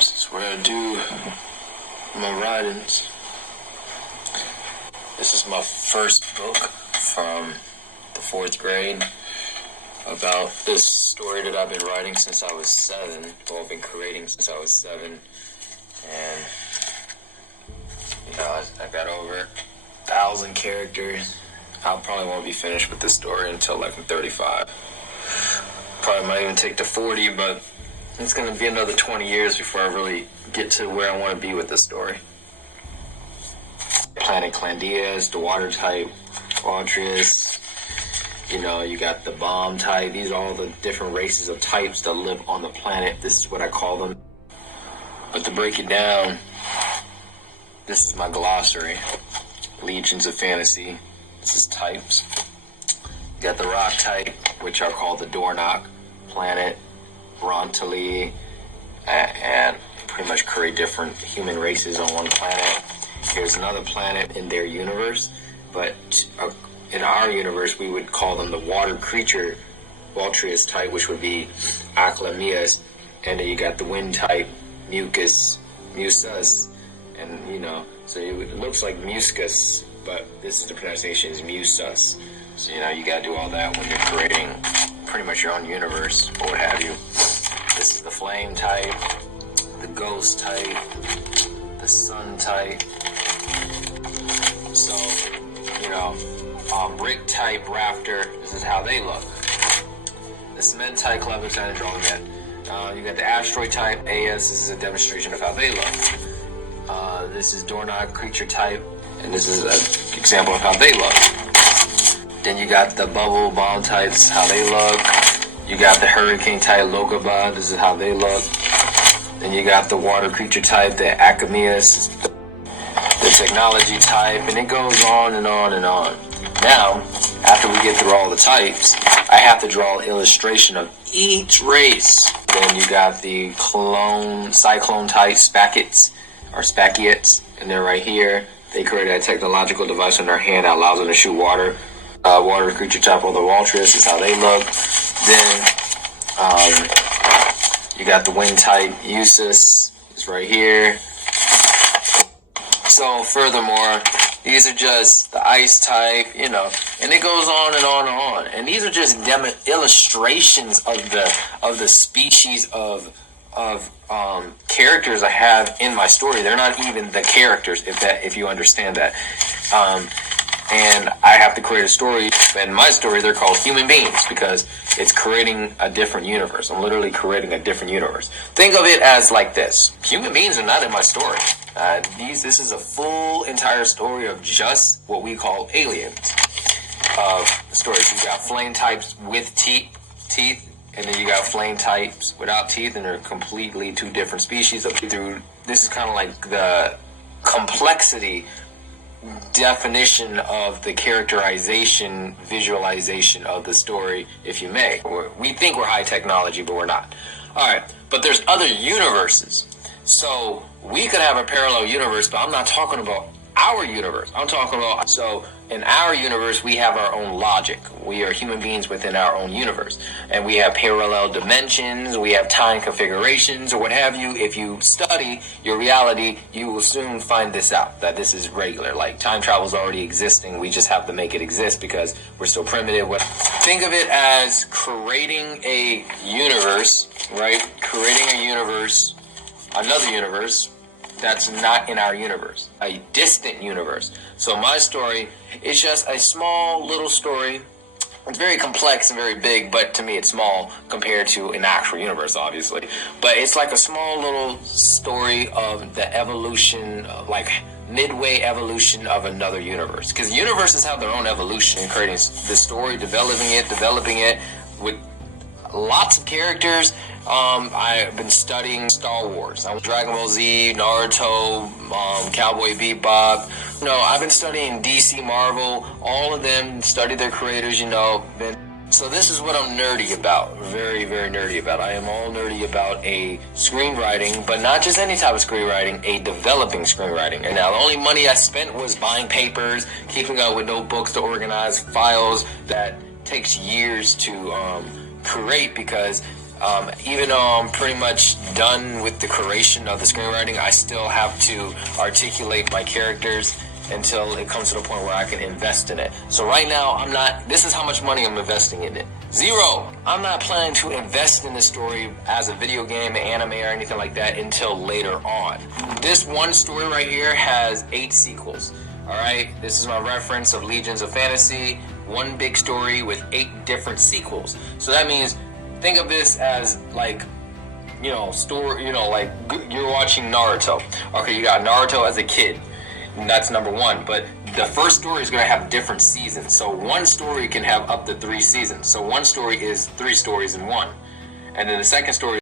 This is where I do my writings. This is my first book from the 4th grade about this story that I've been writing since I was 7. Well, I've been creating since I was 7. And, you know, I got over 1,000 characters. I probably won't be finished with this story until like I'm 35. Probably might even take to 40, but it's going to be another 20 years before I really get to where I want to be with this story. Planet Clandias, the water type, Quadrius, you know, you got the bomb type. These are all the different races of types that live on the planet. This is what I call them. But to break it down, this is my glossary. Legions of Fantasy. This is types. You got the rock type, which are called the Dornoch, planet, Rontali, and pretty much create different human races on one planet. Here's another planet in their universe, but in our universe, we would call them the water creature, Waltrius type, which would be Aclamias, and then you got the wind type, Mucus, Musus, and you know, so it looks like Muscus, but this is the pronunciation is Musus. So you know, you gotta do all that when you're creating pretty much your own universe or what have you. This is the flame type, the ghost type, the sun type. So, you know, brick type raptor, this is how they look. The cement type Clevis and Andromet. You got the asteroid type AS, this is a demonstration of how they look. This is Dornoch creature type, and this is an example of how they look. Then you got the bubble bomb types, how they look. You got the hurricane type Logaba, this is how they look. Then you got the water creature type, the Acamias, the technology type, and it goes on and on and on. Now, after we get through all the types, I have to draw an illustration of each race. Then you got the cyclone type Spackets, or Spackiets, and they're right here. They created a technological device in their hand that allows them to shoot water. Water creature type of the Waltrus is how they look. Then you got the wind type Usus is right here. So furthermore, these are just the ice type, you know, and it goes on and on and on. And these are just illustrations of the species of characters I have in my story. They're not even the characters, if you understand that. And I have to create a story. In my story, they're called human beings because it's creating a different universe. I'm literally creating a different universe. Think of it as like this. Human beings are not in my story. This is a full entire story of just what we call aliens. Stories. You got flame types with teeth, and then you got flame types without teeth, and they're completely two different species. This is kind of like the complexity definition of the characterization, visualization of the story, if you may. We think we're high technology, but we're not. Alright, but there's other universes. So we could have a parallel universe, but I'm not talking about our universe. I'm talking about, so in our universe, we have our own logic. We are human beings within our own universe. And we have parallel dimensions, we have time configurations, or what have you. If you study your reality, you will soon find this out, that this is regular. Like, time travel is already existing, we just have to make it exist because we're still primitive. Think of it as creating a universe, right? Creating a universe, another universe, that's not in our universe, a distant universe. So my story is just a small little story. It's very complex and very big, but to me it's small compared to an actual universe, obviously. But it's like a small little story of the evolution, like midway evolution of another universe. Because universes have their own evolution, creating the story, developing it with lots of characters. I've been studying Star Wars. Dragon Ball Z, Naruto, Cowboy Bebop. You know, I've been studying DC, Marvel, all of them, studied their creators, you know. So this is what I'm nerdy about, very, very nerdy about. I am all nerdy about a screenwriting, but not just any type of screenwriting, a developing screenwriting. And now the only money I spent was buying papers, keeping up with notebooks to organize files that takes years to create, because Even though I'm pretty much done with the creation of the screenwriting, I still have to articulate my characters until it comes to the point where I can invest in it. So right now, this is how much money I'm investing in it. 0. I'm not planning to invest in this story as a video game, anime, or anything like that until later on. This one story right here has 8 sequels. Alright, this is my reference of Legions of Fantasy, one big story with 8 different sequels. So that means, think of this as like, like you're watching Naruto. Okay, you got Naruto as a kid. And that's number 1. But the first story is going to have different seasons. So one story can have up to 3 seasons. So one story is 3 stories in one. And then the second story